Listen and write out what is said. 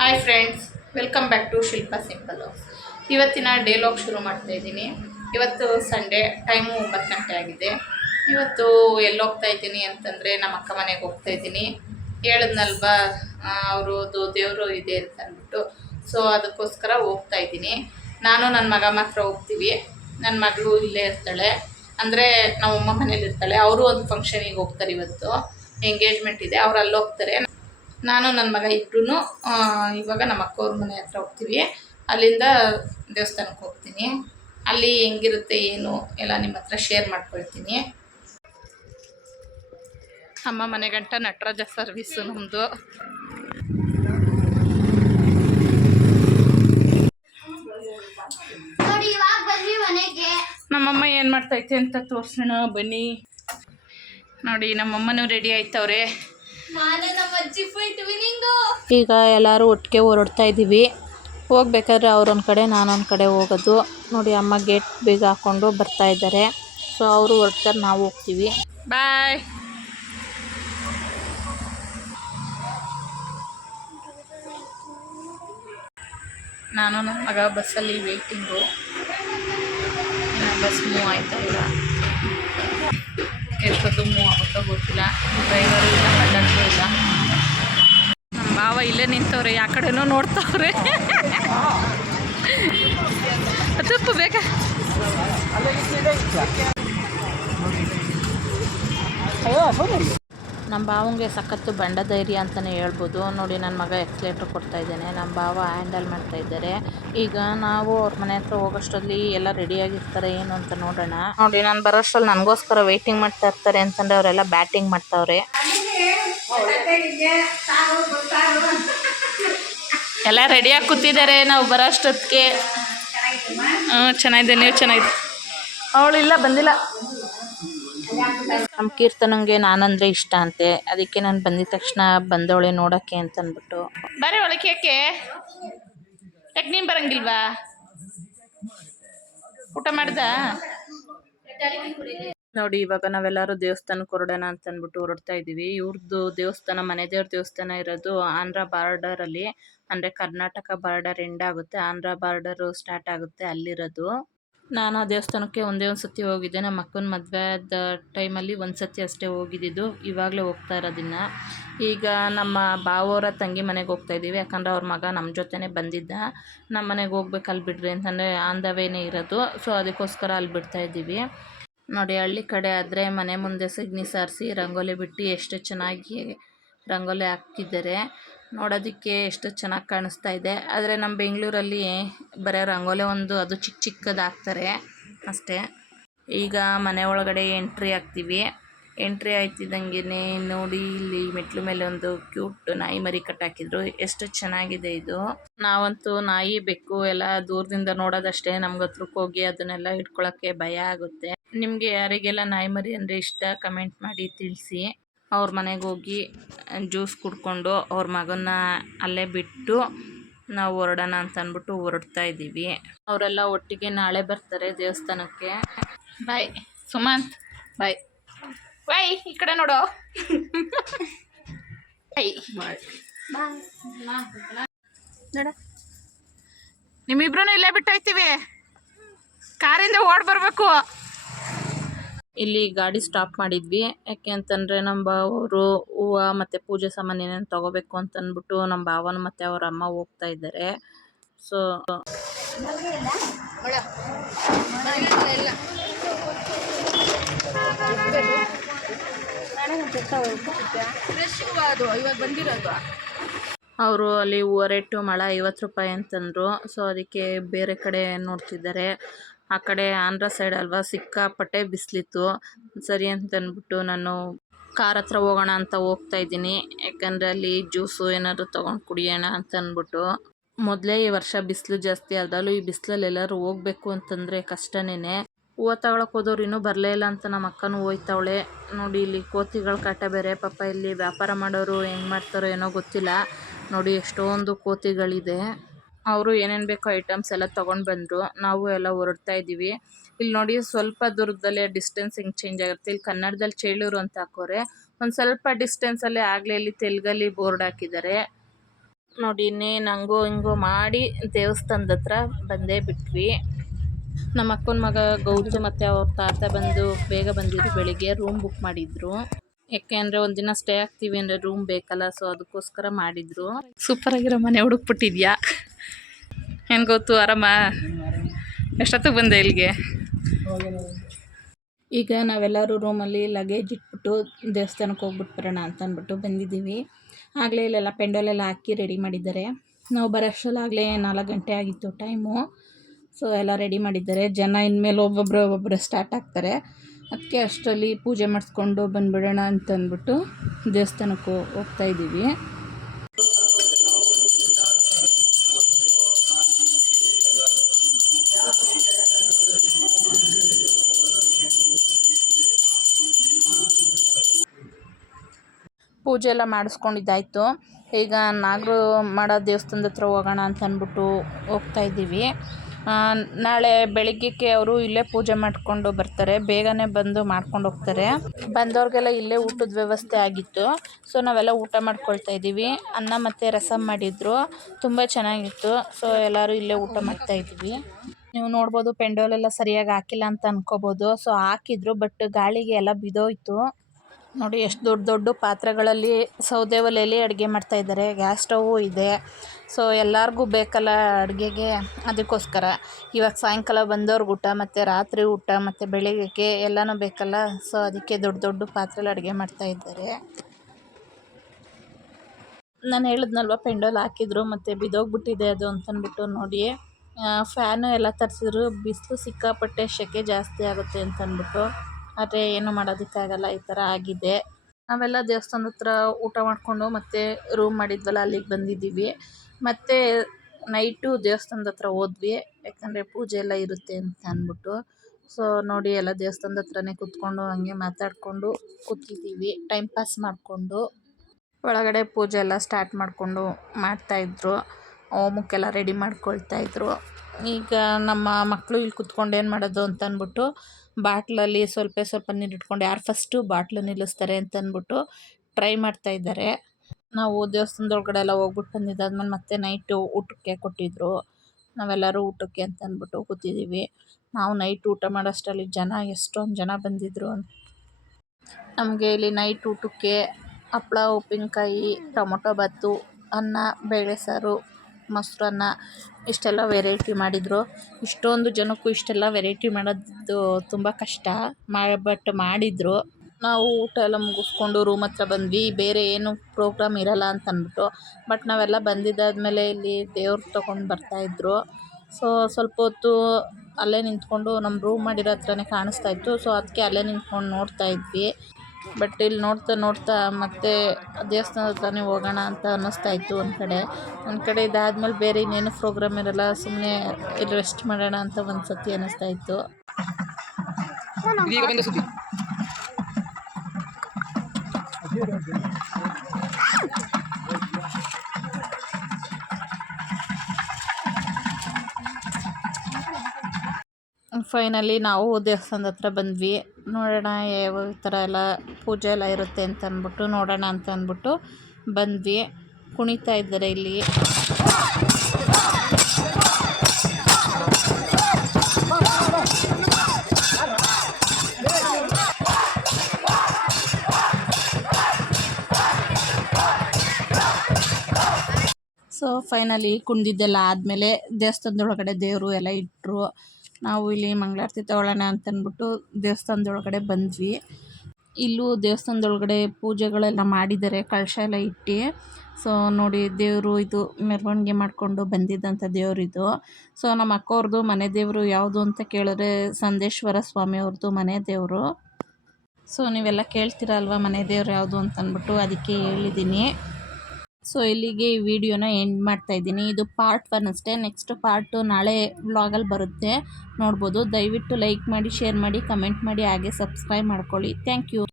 Hi friends, welcome back to Shilpa simple. ಇವತ್ತಿನ ಡೇಲಾಗ್ ಶುರು ಮಾಡ್ತಾ ಇದ್ದೀನಿ. ಇವತ್ತು ಸಂಡೇ, ಟೈಮು 9 ಗಂಟೆ ಆಗಿದೆ. ಇವತ್ತು ಎಲ್ಲಿ ಹೋಗ್ತಾ ಇದ್ದೀನಿ ಅಂತಂದರೆ ನಮ್ಮ ಅಕ್ಕ ಮನೆಗೆ ಹೋಗ್ತಾ ಇದ್ದೀನಿ. ಹೇಳಿದ್ನಲ್ವಾ ಅವ್ರದ್ದು ದೇವರು ಇದೆ ಅಂತ ಅಂದ್ಬಿಟ್ಟು, ಸೊ ಅದಕ್ಕೋಸ್ಕರ ಹೋಗ್ತಾ ಇದ್ದೀನಿ. ನಾನು ನನ್ನ ಮಗ ಮಾತ್ರ ಹೋಗ್ತೀವಿ. ನನ್ನ ಮಗಳು ಇಲ್ಲೇ ಇರ್ತಾಳೆ, ಅಂದರೆ ನಮ್ಮಮ್ಮ ಮನೇಲಿ ಇರ್ತಾಳೆ. ಅವರು ಒಂದು ಫಂಕ್ಷನಿಗೆ ಹೋಗ್ತಾರೆ. ಇವತ್ತು ಎಂಗೇಜ್ಮೆಂಟ್ ಇದೆ, ಅವ್ರು ಅಲ್ಲಿ ಹೋಗ್ತಾರೆ. ನಾನು ನನ್ನ ಮಗ ಇಬ್ಬರೂ ಇವಾಗ ನಮ್ಮ ಅಕ್ಕವ್ರ ಮನೆ ಹತ್ರ ಹೋಗ್ತೀವಿ. ಅಲ್ಲಿಂದ ದೇವಸ್ಥಾನಕ್ಕೆ ಹೋಗ್ತೀನಿ. ಅಲ್ಲಿ ಹೆಂಗಿರುತ್ತೆ ಏನು ಎಲ್ಲ ನಿಮ್ಮ ಹತ್ರ ಶೇರ್ ಮಾಡ್ಕೊಳ್ತೀನಿ. ಅಮ್ಮ ಮನೆ ಗಂಟ ನಟರಾಜ ಸರ್ವಿಸು ನಮ್ಮದು. ನಮ್ಮಮ್ಮ ಏನು ಮಾಡ್ತೈತೆ ಅಂತ ತೋರಿಸೋಣ ಬನ್ನಿ. ನೋಡಿ, ನಮ್ಮಮ್ಮನೂ ರೆಡಿ ಆಯ್ತವ್ರೆ. ಈಗ ಎಲ್ಲರೂ ಒಟ್ಟಿಗೆ ಹೊರಡ್ತಾ ಇದ್ದೀವಿ. ಹೋಗ್ಬೇಕಾದ್ರೆ ಅವರೊಂದು ಕಡೆ ನಾನೊಂದು ಕಡೆ ಹೋಗೋದು. ನೋಡಿ, ಅಮ್ಮ ಗೇಟ್ ಬೇಗ ಹಾಕ್ಕೊಂಡು ಬರ್ತಾ ಇದ್ದಾರೆ. ಸೊ ಅವರು ಹೊರಡ್ತಾರೆ, ನಾವು ಹೋಗ್ತೀವಿ. ಬಾಯ್. ನಾನು ನನ್ನ ಮಗ ಬಸ್ಸಲ್ಲಿ ವೇಟಿಂಗು. ಬಸ್ ಮೂವ್ ಆಯ್ತಾ ಇಲ್ಲ, ಎಷ್ಟೊತ್ತು ಮೂವ್ ಆಗುತ್ತೋ ಗೊತ್ತಿಲ್ಲ. ಡ್ರೈವರು ಇಲ್ಲ, ಕಂಡಕ್ಟ್ರು ಇಲ್ಲ. ನಮ್ಮ ಭಾವ ಇಲ್ಲೇ ನಿಂತವ್ರೆ, ಯಾವ ಕಡೆನೂ ನೋಡ್ತಾವ್ರೆ. ತಪ್ಪು ಬೇಕಾ? ನಮ್ಮ ಭಾವಂಗೆ ಸಖತ್ತು ಬಂಡ ಧೈರ್ಯ ಅಂತಲೇ ಹೇಳ್ಬೋದು. ನೋಡಿ, ನನ್ನ ಮಗ ಎಕ್ಸ್ಲೇಟ್ರ್ ಕೊಡ್ತಾ ಇದ್ದಾನೆ, ನಮ್ಮ ಭಾವ ಹ್ಯಾಂಡಲ್ ಮಾಡ್ತಾ ಇದ್ದಾರೆ. ಈಗ ನಾವು ಅವ್ರ ಮನೆ ಹತ್ರ ಹೋಗೋಷ್ಟರಲ್ಲಿ ಎಲ್ಲ ರೆಡಿಯಾಗಿರ್ತಾರೆ, ಏನು ಅಂತ ನೋಡೋಣ. ನೋಡಿ, ನಾನು ಬರೋಷ್ಟರಲ್ಲಿ ನನಗೋಸ್ಕರ ವೆಯ್ಟಿಂಗ್ ಮಾಡ್ತಾ ಇರ್ತಾರೆ ಅಂತಂದರೆ ಅವರೆಲ್ಲ ಬ್ಯಾಟಿಂಗ್ ಮಾಡ್ತಾವ್ರೆ. ಎಲ್ಲ ರೆಡಿಯಾಗಿ ಕೂತಿದ್ದಾರೆ ನಾವು ಬರೋಷ್ಟೊತ್ತಿಗೆ. ಚೆನ್ನಾಗಿದೆ, ನೀವು ಚೆನ್ನಾಗಿದೆ. ಅವಳಿಲ್ಲ, ಬಂದಿಲ್ಲ. ನಮ್ಮ ಕೀರ್ತನಂಗೆ ನಾನಂದರೆ ಇಷ್ಟ ಅಂತೆ, ಅದಕ್ಕೆ ನಾನು ಬಂದಿದ ತಕ್ಷಣ ಬಂದವಳೆ ನೋಡೋಕ್ಕೆ ಅಂತ ಅಂದ್ಬಿಟ್ಟು. ಬರೀ ಒಳಗೆ ಯಾಕೆ ನೀನು ಬರಂಗಿಲ್ವಾ? ಊಟ ಮಾಡ್ದ? ನೋಡಿ, ಇವಾಗ ನಾವೆಲ್ಲರೂ ದೇವಸ್ಥಾನಕ್ಕೆ ಹೊರಡೋಣ ಅಂತ ಅಂದ್ಬಿಟ್ಟು ಹೊರಡ್ತಾ ಇದ್ದೀವಿ. ಇವ್ರದ್ದು ದೇವಸ್ಥಾನ, ಮನೆ ದೇವ್ರ ದೇವಸ್ಥಾನ ಇರೋದು ಆಂಧ್ರ ಬಾರ್ಡರಲ್ಲಿ, ಅಂದರೆ ಕರ್ನಾಟಕ ಬಾರ್ಡರ್ ಎಂಡ್ ಆಗುತ್ತೆ, ಆಂಧ್ರ ಬಾರ್ಡರು ಸ್ಟಾರ್ಟ್ ಆಗುತ್ತೆ, ಅಲ್ಲಿರೋದು. ನಾನು ಆ ದೇವಸ್ಥಾನಕ್ಕೆ ಒಂದೇ ಒಂದು ಸತಿ ಹೋಗಿದ್ದೆ. ನಮ್ಮ ಅಕ್ಕನ ಮದುವೆ ಆದ ಟೈಮಲ್ಲಿ ಒಂದು ಸತಿ ಅಷ್ಟೇ ಹೋಗಿದ್ದಿದ್ದು. ಇವಾಗಲೇ ಹೋಗ್ತಾ ಇರೋದಿನ್ನ. ಈಗ ನಮ್ಮ ಭಾವರ ತಂಗಿ ಮನೆಗೆ ಹೋಗ್ತಾ ಇದ್ದೀವಿ, ಯಾಕಂದರೆ ಅವ್ರ ಮಗ ನಮ್ಮ ಜೊತೆನೇ ಬಂದಿದ್ದ. ನಮ್ಮ ಮನೆಗೆ ಹೋಗ್ಬೇಕು ಅಲ್ಲಿ ಬಿಡ್ರಿ ಅಂತಂದರೆ ಆನ್ ದ ವೇನೇ ಇರೋದು. ಸೊ ಅದಕ್ಕೋಸ್ಕರ ಅಲ್ಲಿ ಬಿಡ್ತಾ ಇದ್ದೀವಿ. ನೋಡಿ, ಹಳ್ಳಿ ಕಡೆ ಆದರೆ ಮನೆ ಮುಂದೆ ಸಗಣಿ ಸಾರಿಸಿ ರಂಗೋಲಿ ಬಿಟ್ಟು ಎಷ್ಟು ಚೆನ್ನಾಗಿ ರಂಗೋಲಿ ಹಾಕಿದ್ದಾರೆ. ನೋಡೋದಕ್ಕೆ ಎಷ್ಟು ಚೆನ್ನಾಗಿ ಕಾಣಿಸ್ತಾ ಇದೆ. ಆದರೆ ನಮ್ಮ ಬೆಂಗಳೂರಲ್ಲಿ ಬರೀ ರಂಗೋಲಿ ಒಂದು, ಅದು ಚಿಕ್ಕ ಚಿಕ್ಕದು ಹಾಕ್ತಾರೆ ಅಷ್ಟೇ. ಈಗ ಮನೆ ಒಳಗಡೆ ಎಂಟ್ರಿ ಆಗ್ತೀವಿ. ಎಂಟ್ರಿ ಆಯ್ತಿದ್ದಂಗೆ ನೋಡಿ, ಇಲ್ಲಿ ಮೆಟ್ಲು ಮೇಲೆ ಒಂದು ಕ್ಯೂಟ್ ನಾಯಿ ಮರಿ ಕಟ್ಟಾಕಿದ್ರು. ಎಷ್ಟು ಚೆನ್ನಾಗಿದೆ ಇದು. ನಾವಂತೂ ನಾಯಿ ಬೆಕ್ಕು ಎಲ್ಲ ದೂರದಿಂದ ನೋಡೋದಷ್ಟೇ, ನಮ್ಗೆ ಹತ್ರಕ್ಕೆ ಹೋಗಿ ಅದನ್ನೆಲ್ಲ ಇಟ್ಕೊಳ್ಳೋಕ್ಕೆ ಭಯ ಆಗುತ್ತೆ. ನಿಮಗೆ ಯಾರಿಗೆಲ್ಲ ನಾಯಿ ಮರಿ ಅಂದರೆ ಇಷ್ಟ ಕಮೆಂಟ್ ಮಾಡಿ ತಿಳಿಸಿ. ಅವ್ರ ಮನೆಗೆ ಹೋಗಿ ಜ್ಯೂಸ್ ಕುಡ್ಕೊಂಡು ಅವ್ರ ಮಗನ್ನ ಅಲ್ಲೇ ಬಿಟ್ಟು ನಾವು ಹೊರಡೋಣ ಅಂತ ಅಂದ್ಬಿಟ್ಟು ಹೊರಡ್ತಾ ಇದ್ದೀವಿ. ಅವರೆಲ್ಲ ಒಟ್ಟಿಗೆ ನಾಳೆ ಬರ್ತಾರೆ ದೇವಸ್ಥಾನಕ್ಕೆ. ಬಾಯ್ ಸುಮಂತ್, ಬಾಯ್ ಬಾಯ್. ಈ ಕಡೆ ನೋಡು. ಬಾಯ್ ನೋಡ, ನಿಮ್ಮಿಬ್ರು ಇಲ್ಲೇ ಬಿಟ್ಟು ಹೋಗ್ತೀವಿ. ಕಾರಿಂದ ಓಡ್ ಬರಬೇಕು. ಇಲ್ಲಿ ಗಾಡಿ ಸ್ಟಾಪ್ ಮಾಡಿದ್ವಿ, ಯಾಕೆ ಅಂತಂದರೆ ನಮ್ಮ ಭಾವರು ಹೂವು ಮತ್ತು ಪೂಜೆ ಸಾಮಾನು ಏನೇನು ತೊಗೋಬೇಕು ಅಂತಂದ್ಬಿಟ್ಟು ನಮ್ಮ ಭಾವನ ಮತ್ತು ಅವ್ರ ಅಮ್ಮ ಹೋಗ್ತಾ ಇದ್ದಾರೆ. ಸೊ ಅವರು ಅಲ್ಲಿ ಹೂವು ರೇಟು ಮೊಳ 50 ರೂಪಾಯಿ ಅಂತಂದರು. ಸೊ ಅದಕ್ಕೆ ಬೇರೆ ಕಡೆ ನೋಡ್ತಿದ್ದಾರೆ. ಆ ಕಡೆ ಆಂಧ್ರ ಸೈಡ್ ಅಲ್ವಾ, ಸಿಕ್ಕಾಪಟ್ಟೆ ಬಿಸಿಲಿತ್ತು. ಸರಿ ಅಂತಂದ್ಬಿಟ್ಟು ನಾನು ಕಾರ್ ಹತ್ರ ಹೋಗೋಣ ಅಂತ ಹೋಗ್ತಾ ಇದ್ದೀನಿ. ಯಾಕಂದರೆ ಅಲ್ಲಿ ಜ್ಯೂಸು ಏನಾದರೂ ತೊಗೊಂಡು ಕುಡಿಯೋಣ ಅಂತ ಅಂದ್ಬಿಟ್ಟು. ಮೊದಲೇ ಈ ವರ್ಷ ಬಿಸಿಲು ಜಾಸ್ತಿ, ಅದರಲ್ಲೂ ಈ ಬಿಸಿಲಲ್ಲಿ ಎಲ್ಲರೂ ಹೋಗ್ಬೇಕು ಅಂತಂದರೆ ಕಷ್ಟನೇ. ಹೂವು ತಗೊಳಕ್ಕೆ ಹೋದವ್ರು ಇನ್ನೂ ಬರಲೇ ಇಲ್ಲ ಅಂತ ನಮ್ಮ ಅಕ್ಕನೂ ಹೋಯ್ತವಳೆ. ನೋಡಿ, ಇಲ್ಲಿ ಕೋತಿಗಳ ಕಾಟ ಬೇರೆ. ಪಾಪ ಇಲ್ಲಿ ವ್ಯಾಪಾರ ಮಾಡೋರು ಹೆಂಗೆ ಮಾಡ್ತಾರೋ ಏನೋ ಗೊತ್ತಿಲ್ಲ. ನೋಡಿ, ಎಷ್ಟೊಂದು ಕೋತಿಗಳಿದೆ. ಅವರು ಏನೇನು ಬೇಕೋ ಐಟಮ್ಸ್ ಎಲ್ಲ ತೊಗೊಂಡು ಬಂದರು. ನಾವು ಎಲ್ಲ ಹೊರಡ್ತಾ ಇದ್ದೀವಿ. ಇಲ್ಲಿ ನೋಡಿ, ಸ್ವಲ್ಪ ದೂರದಲ್ಲೇ ಡಿಸ್ಟೆನ್ಸ್ ಹಿಂಗೆ ಚೇಂಜ್ ಆಗುತ್ತೆ. ಇಲ್ಲಿ ಕನ್ನಡದಲ್ಲಿ ಚೇಳೂರು ಅಂತ ಹಾಕೋರೆ, ಒಂದು ಸ್ವಲ್ಪ ಡಿಸ್ಟೆನ್ಸಲ್ಲೇ ಆಗಲೇ ಇಲ್ಲಿ ತೆಲುಗಲ್ಲಿ ಬೋರ್ಡ್ ಹಾಕಿದ್ದಾರೆ. ನೋಡಿ ಇನ್ನೇನು ಹಂಗೋ ಹಿಂಗೋ ಮಾಡಿ ದೇವಸ್ಥಾನದ ಹತ್ರ ಬಂದೇ ಬಿಟ್ವಿ. ನಮ್ಮ ಅಕ್ಕನ ಮಗ ಗೌತು ಮತ್ತು ಅವ್ರ ತಾತ ಬಂದು ಬೇಗ ಬಂದಿದ್ರು, ಬೆಳಿಗ್ಗೆ ರೂಮ್ ಬುಕ್ ಮಾಡಿದ್ರು. ಯಾಕೆಂದರೆ ಒಂದಿನ ಸ್ಟೇ ಆಗ್ತೀವಿ ಅಂದರೆ ರೂಮ್ ಬೇಕಲ್ಲ, ಸೊ ಅದಕ್ಕೋಸ್ಕರ ಮಾಡಿದ್ರು. ಸೂಪರಾಗಿರೋ ಮನೆ ಹುಡುಕ್ಬಿಟ್ಟಿದ್ಯಾ? ಏನು ಗೊತ್ತು, ಆರಾಮ? ಎಷ್ಟೊತ್ತಿಗೆ ಬಂದೆ ಇಲ್ಲಿಗೆ? ಈಗ ನಾವೆಲ್ಲರೂ ರೂಮಲ್ಲಿ ಲಗೇಜ್ ಇಟ್ಬಿಟ್ಟು ದೇವಸ್ಥಾನಕ್ಕೆ ಹೋಗ್ಬಿಟ್ಟು ಬರೋಣ ಅಂತ ಅಂದ್ಬಿಟ್ಟು ಬಂದಿದ್ದೀವಿ. ಆಗಲೇ ಇಲ್ಲೆಲ್ಲ ಪೆಂಡಲೆಲ್ಲ ಹಾಕಿ ರೆಡಿ ಮಾಡಿದ್ದಾರೆ. ನಾವು ಬರೋಷ್ಟರಲ್ಲಾಗಲೇ 4 ಗಂಟೆ ಆಗಿತ್ತು ಟೈಮು. ಸೊ ಎಲ್ಲ ರೆಡಿ ಮಾಡಿದ್ದಾರೆ. ಜನ ಇನ್ಮೇಲೆ ಒಬ್ಬೊಬ್ಬರು ಸ್ಟಾರ್ಟ್ ಆಗ್ತಾರೆ. ಅದಕ್ಕೆ ಅಷ್ಟರಲ್ಲಿ ಪೂಜೆ ಮಾಡಿಸ್ಕೊಂಡು ಬಂದುಬಿಡೋಣ ಅಂತಂದ್ಬಿಟ್ಟು ದೇವಸ್ಥಾನಕ್ಕೆ ಹೋಗ್ತಾಯಿದ್ದೀವಿ. ಪೂಜೆ ಎಲ್ಲ ಮಾಡಿಸ್ಕೊಂಡಿದ್ದಾಯಿತು. ಈಗ ನಾಗರು ಮಾಡೋ ದೇವಸ್ಥಾನದ ಹತ್ರ ಹೋಗೋಣ ಅಂತ ಅಂದ್ಬಿಟ್ಟು ಹೋಗ್ತಾಯಿದ್ದೀವಿ. ನಾಳೆ ಬೆಳಿಗ್ಗೆಗೆ ಅವರು ಇಲ್ಲೇ ಪೂಜೆ ಮಾಡಿಕೊಂಡು ಬರ್ತಾರೆ, ಬೇಗನೆ ಬಂದು ಮಾಡ್ಕೊಂಡು ಹೋಗ್ತಾರೆ. ಬಂದವ್ರಿಗೆಲ್ಲ ಇಲ್ಲೇ ಊಟದ ವ್ಯವಸ್ಥೆ ಆಗಿತ್ತು. ಸೊ ನಾವೆಲ್ಲ ಊಟ ಮಾಡ್ಕೊಳ್ತಾ ಇದ್ದೀವಿ. ಅನ್ನ ಮತ್ತು ರಸಮ್ ಮಾಡಿದ್ರು, ತುಂಬ ಚೆನ್ನಾಗಿತ್ತು. ಸೊ ಎಲ್ಲರೂ ಇಲ್ಲೇ ಊಟ ಮಾಡ್ತಾಯಿದ್ದೀವಿ. ನೀವು ನೋಡ್ಬೋದು ಪೆಂಡೋಲೆಲ್ಲ ಸರಿಯಾಗಿ ಹಾಕಿಲ್ಲ ಅಂತ ಅನ್ಕೋಬೋದು. ಸೊ ಹಾಕಿದ್ರು, ಬಟ್ ಗಾಳಿಗೆ ಎಲ್ಲ ಬಿದ್ದೋಯ್ತು. ನೋಡಿ ಎಷ್ಟು ದೊಡ್ಡ ದೊಡ್ಡ ಪಾತ್ರೆಗಳಲ್ಲಿ ಸೌದೆ ಒಲೆಯಲ್ಲಿ ಅಡುಗೆ ಮಾಡ್ತಾಯಿದ್ದಾರೆ. ಗ್ಯಾಸ್ ಸ್ಟವ್ವು ಇದೆ. ಸೊ ಎಲ್ಲರಿಗೂ ಬೇಕಲ್ಲ ಅಡುಗೆಗೆ, ಅದಕ್ಕೋಸ್ಕರ ಇವಾಗ ಸಾಯಂಕಾಲ ಬಂದವ್ರಿಗೆ ಊಟ ಮತ್ತು ರಾತ್ರಿ ಊಟ ಮತ್ತು ಬೆಳಿಗ್ಗೆ ಎಲ್ಲನೂ ಬೇಕಲ್ಲ. ಸೊ ಅದಕ್ಕೆ ದೊಡ್ಡ ದೊಡ್ಡ ಪಾತ್ರೆಯಲ್ಲಿ ಅಡುಗೆ ಮಾಡ್ತಾಯಿದ್ದಾರೆ. ನಾನು ಹೇಳಿದ್ನಲ್ವ ಪೆಂಡೋಲ್ ಹಾಕಿದ್ರು ಮತ್ತು ಬಿದ್ದೋಗ್ಬಿಟ್ಟಿದೆ ಅದು ಅಂತಂದ್ಬಿಟ್ಟು. ನೋಡಿ ಫ್ಯಾನು ಎಲ್ಲ ತರಿಸಿದ್ರು, ಬಿಸಿಲು ಸಿಕ್ಕಾಪಟ್ಟೆ, ಸೆಕೆ ಜಾಸ್ತಿ ಆಗುತ್ತೆ ಅಂತಂದ್ಬಿಟ್ಟು. ಆದರೆ ಏನು ಮಾಡೋದಕ್ಕಾಗಲ್ಲ, ಈ ಥರ ಆಗಿದೆ. ನಾವೆಲ್ಲ ದೇವಸ್ಥಾನದ ಹತ್ರ ಊಟ ಮಾಡಿಕೊಂಡು ಮತ್ತೆ ರೂಮ್ ಮಾಡಿದ್ವಲ್ಲ ಅಲ್ಲಿಗೆ ಬಂದಿದ್ದೀವಿ. ಮತ್ತು ನೈಟು ದೇವಸ್ಥಾನದ ಹತ್ರ ಹೋದ್ವಿ, ಯಾಕಂದರೆ ಪೂಜೆ ಎಲ್ಲ ಇರುತ್ತೆ ಅಂತ ಅಂದ್ಬಿಟ್ಟು. ಸೊ ನೋಡಿ ಎಲ್ಲ ದೇವಸ್ಥಾನದ ಹತ್ರನೇ ಕೂತ್ಕೊಂಡು ಹಂಗೆ ಮಾತಾಡಿಕೊಂಡು ಕೂತಿದ್ದೀವಿ, ಟೈಮ್ ಪಾಸ್ ಮಾಡಿಕೊಂಡು. ಒಳಗಡೆ ಪೂಜೆ ಎಲ್ಲ ಸ್ಟಾರ್ಟ್ ಮಾಡಿಕೊಂಡು ಮಾಡ್ತಾಯಿದ್ರು. ಹೋಮಕ್ಕೆಲ್ಲ ರೆಡಿ ಮಾಡ್ಕೊಳ್ತಾಯಿದ್ರು. ಈಗ ನಮ್ಮ ಮಕ್ಕಳು ಇಲ್ಲಿ ಕುತ್ಕೊಂಡು ಏನು ಮಾಡೋದು ಅಂತ ಅಂದ್ಬಿಟ್ಟು ಬಾಟ್ಲಲ್ಲಿ ಸ್ವಲ್ಪ ನೀರು ಇಟ್ಕೊಂಡು ಯಾರು ಫಸ್ಟು ಬಾಟ್ಲು ನಿಲ್ಲಿಸ್ತಾರೆ ಅಂತಂದ್ಬಿಟ್ಟು ಟ್ರೈ ಮಾಡ್ತಾಯಿದ್ದಾರೆ. ನಾವು ದೇವಸ್ಥಾನದೊಳಗಡೆ ಎಲ್ಲ ಹೋಗ್ಬಿಟ್ಟು ಬಂದಿದ್ದಾದ್ಮೇಲೆ ಮತ್ತೆ ನೈಟು ಊಟಕ್ಕೆ ಕೊಟ್ಟಿದ್ದರು. ನಾವೆಲ್ಲರೂ ಊಟಕ್ಕೆ ಅಂತ ಅಂದ್ಬಿಟ್ಟು ಕೂತಿದ್ದೀವಿ. ನಾವು ನೈಟ್ ಊಟ ಮಾಡೋಷ್ಟರಲ್ಲಿ ಎಷ್ಟೊಂದು ಜನ ಬಂದಿದ್ದರು. ನಮಗೆ ಇಲ್ಲಿ ನೈಟ್ ಊಟಕ್ಕೆ ಹಪ್ಪಳ, ಉಪ್ಪಿನಕಾಯಿ, ಟೊಮೊಟೊ ಬಾತು, ಅನ್ನ, ಬೇಳೆ ಸಾರು, ಮೊಸರನ್ನ ಇಷ್ಟೆಲ್ಲ ವೆರೈಟಿ ಮಾಡಿದರು. ಇಷ್ಟೊಂದು ಜನಕ್ಕೂ ಇಷ್ಟೆಲ್ಲ ವೆರೈಟಿ ಮಾಡೋದು ತುಂಬ ಕಷ್ಟ, ಬಟ್ ಮಾಡಿದರು. ನಾವು ಊಟ ಎಲ್ಲ ಮುಗಿಸ್ಕೊಂಡು ರೂಮ್ ಹತ್ರ ಬಂದ್ವಿ. ಬೇರೆ ಏನು ಪ್ರೋಗ್ರಾಮ್ ಇರಲ್ಲ ಅಂತ ಅಂದ್ಬಿಟ್ಟು. ಬಟ್ ನಾವೆಲ್ಲ ಬಂದಿದ್ದಾದಮೇಲೆ ಇಲ್ಲಿ ದೇವ್ರು ತೊಗೊಂಡು ಬರ್ತಾಯಿದ್ರು. ಸೊ ಸ್ವಲ್ಪ ಹೊತ್ತು ಅಲ್ಲೇ ನಿಂತ್ಕೊಂಡು ನಮ್ಮ ರೂಮ್ ಮಾಡಿರೋ ಹತ್ರನೇ ಕಾಣಿಸ್ತಾಯಿತ್ತು. ಸೊ ಅದಕ್ಕೆ ಅಲ್ಲೇ ನಿಂತ್ಕೊಂಡು ನೋಡ್ತಾಯಿದ್ವಿ. ಬಟ್ ಇಲ್ಲಿ ನೋಡ್ತಾ ಮತ್ತೆ ದೇವಸ್ಥಾನದ ಹತ್ರನೇ ಹೋಗೋಣ ಅಂತ ಅನ್ನಿಸ್ತಾಯಿತ್ತು ಒಂದು ಕಡೆ. ಇದಾದ್ಮೇಲೆ ಬೇರೆ ಇನ್ನೇನು ಪ್ರೋಗ್ರಾಮ್ ಇರಲ್ಲ, ಸುಮ್ಮನೆ ಇಲ್ಲಿ ರೆಸ್ಟ್ ಮಾಡೋಣ ಅಂತ ಒಂದು ಸತಿ ಅನ್ನಿಸ್ತಾಯಿತ್ತು. ಫೈನಲಿ ನಾವು ದೇವಸ್ಥಾನದ ಹತ್ರ ಬಂದ್ವಿ. ನೋಡೋಣ ಯಾವ ಥರ ಎಲ್ಲ ಪೂಜೆ ಎಲ್ಲ ಇರುತ್ತೆ ಅಂತ ಅಂದ್ಬಿಟ್ಟು ನೋಡೋಣ ಅಂತ ಅಂದ್ಬಿಟ್ಟು ಬಂದ್ವಿ. ಕುಣಿತಾ ಇದ್ದಾರೆ ಇಲ್ಲಿ. ಸೊ ಫೈನಲಿ ಕುಣಿದಿದ್ದೆಲ್ಲ ಆದಮೇಲೆ ದೇವಸ್ಥಾನದೊಳಗಡೆ ದೇವರು ಎಲ್ಲ ಇಟ್ಟರು. ನಾವು ಇಲ್ಲಿ ಮಂಗಳಾರತಿ ತೊಗೊಳ್ಳೋಣ ಅಂತಂದ್ಬಿಟ್ಟು ದೇವಸ್ಥಾನದೊಳಗಡೆ ಬಂದ್ವಿ. ಇಲ್ಲೂ ದೇವಸ್ಥಾನದೊಳಗಡೆ ಪೂಜೆಗಳೆಲ್ಲ ಮಾಡಿದ್ದಾರೆ, ಕಳಶ ಎಲ್ಲ ಇಟ್ಟು. ಸೊ ನೋಡಿ ದೇವರು ಇದು ಮೆರವಣಿಗೆ ಮಾಡಿಕೊಂಡು ಬಂದಿದ್ದಂಥ ದೇವರಿದು. ಸೊ ನಮ್ಮ ಅಕ್ಕವ್ರದ್ದು ಮನೆ ದೇವರು ಯಾವುದು ಅಂತ ಕೇಳಿದ್ರೆ ಸಂದೇಶ್ವರ ಸ್ವಾಮಿ ಅವ್ರದ್ದು ಮನೆ ದೇವರು. ಸೊ ನೀವೆಲ್ಲ ಕೇಳ್ತೀರ ಅಲ್ವಾ ಮನೆ ದೇವ್ರು ಯಾವುದು ಅಂತಂದ್ಬಿಟ್ಟು, ಅದಕ್ಕೆ ಹೇಳಿದ್ದೀನಿ. ಸೊ ಇಲ್ಲಿಗೆ ಈ ವಿಡಿಯೋನ ಎಂಡ್ ಮಾಡ್ತಾ ಇದ್ದೀನಿ. ಇದು ಪಾರ್ಟ್ 1 ಅಷ್ಟೇ. ನೆಕ್ಸ್ಟ್ ಪಾರ್ಟು ನಾಳೆ ವ್ಲಾಗಲ್ಲಿ ಬರುತ್ತೆ, ನೋಡ್ಬೋದು. ದಯವಿಟ್ಟು ಲೈಕ್ ಮಾಡಿ, ಶೇರ್ ಮಾಡಿ, ಕಮೆಂಟ್ ಮಾಡಿ, ಹಾಗೆ ಸಬ್ಸ್ಕ್ರೈಬ್ ಮಾಡ್ಕೊಳ್ಳಿ. Thank you.